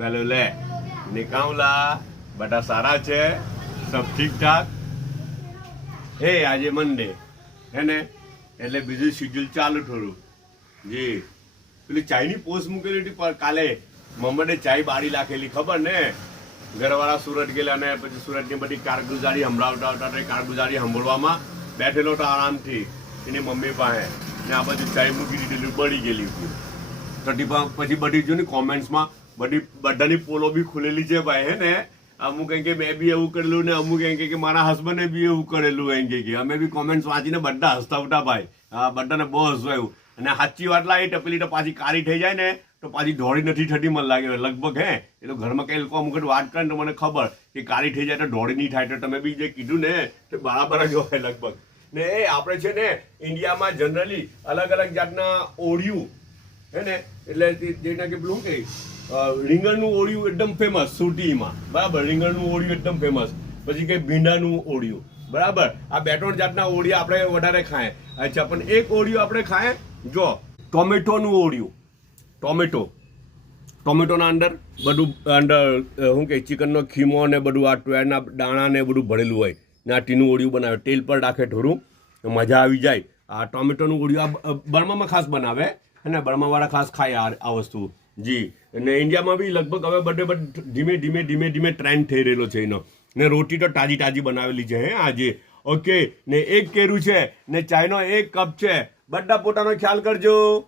पहले ले निकाला बटा सारा છે सब ठीक ठाक એ આજે મંડે હે ને એટલે બીજું શેડ્યુલ ચાલુ થોડું જી પેલી ચાયની પોસ્ટ મૂકેલી હતી પણ કાલે મમ્મડે ચાય બાળી નાખેલી ખબર ને ઘરવાળા સુરત ગયેલા ને પછી સુરતની બધી કારગુજારી સંભળાવતા હતા કારગુજારી સાંભળવામાં બેઠેલો હતો આરામથી એની મમ્મી પાસે ને આ બધું ચાય મૂકી દીધેલી બળી ગયેલી હતી પછી બધી જો ને કોમેન્ટ્સમાં બધાની પોલો બી ખુલેલી છે ભાઈ હે ને અમુક એમ કે મેં બી એવું કરેલું ને અમુક એમ કે મારા હસબન્ડે બી એવું કરેલું એમ કે અમે બી કોમેન્ટ્સ વાંચીને બધા હસતા ઉઠા ભાઈ બધાને બહુ હસવાયું અને સાચી વાત લાવી ટપેલી તો પાછી કાળી થઈ જાય ને તો પાછી દોડી નથી થતી મને લાગે લગભગ હે એ તો ઘરમાં કઈ લોકો અમુક વાત કરે તો મને ખબર કે કાળી થઈ જાય તો દોડી નહીં થાય તો તમે બી જે કીધું ને તે બરાબર જ હોય લગભગ ને એ આપણે છે ને ઇન્ડિયામાં જનરલી અલગ અલગ જાતના ઓળિયું હે ને એટલે જેના કે પેલું કે રીંગણનું ઓળિયું એકદમ ફેમસ સુરતીમાં બરાબર રીંગણનું ઓળિયું એકદમ ફેમસ પછી કે ભીંડાનું ઓળિયું બરાબર આ બે ત્રણ જાતના ઓળિયા આપણે વધારે ખાય અચ્છા પણ એક ઓળિયું આપણે ખાય જો ટોમેટોનું ઓળિયું ટોમેટોના અંદર બધું અંદર શું કે ચિકનનો ખીમો ને બધું આ ટુએરના દાણા ને બધું ભરેલું હોય ને આ ટીનું ઓળિયું બનાવે તેલ પર રાખે થોડું મજા આવી જાય આ ટોમેટોનું ઓળિયું આ બર્મામાં ખાસ બનાવે અને બર્માવાળા ખાસ ખાય આ વસ્તુ જી અને ઇન્ડિયામાં બી લગભગ હવે બધે ધીમે ટ્રેન્ડ થઈ રહેલો છે એનો ને રોટી તો તાજી બનાવેલી છે હે આજે ઓકે ને એક કેરું છે ને ચાયનો એક કપ છે બધા પોતાનો ખ્યાલ કરજો.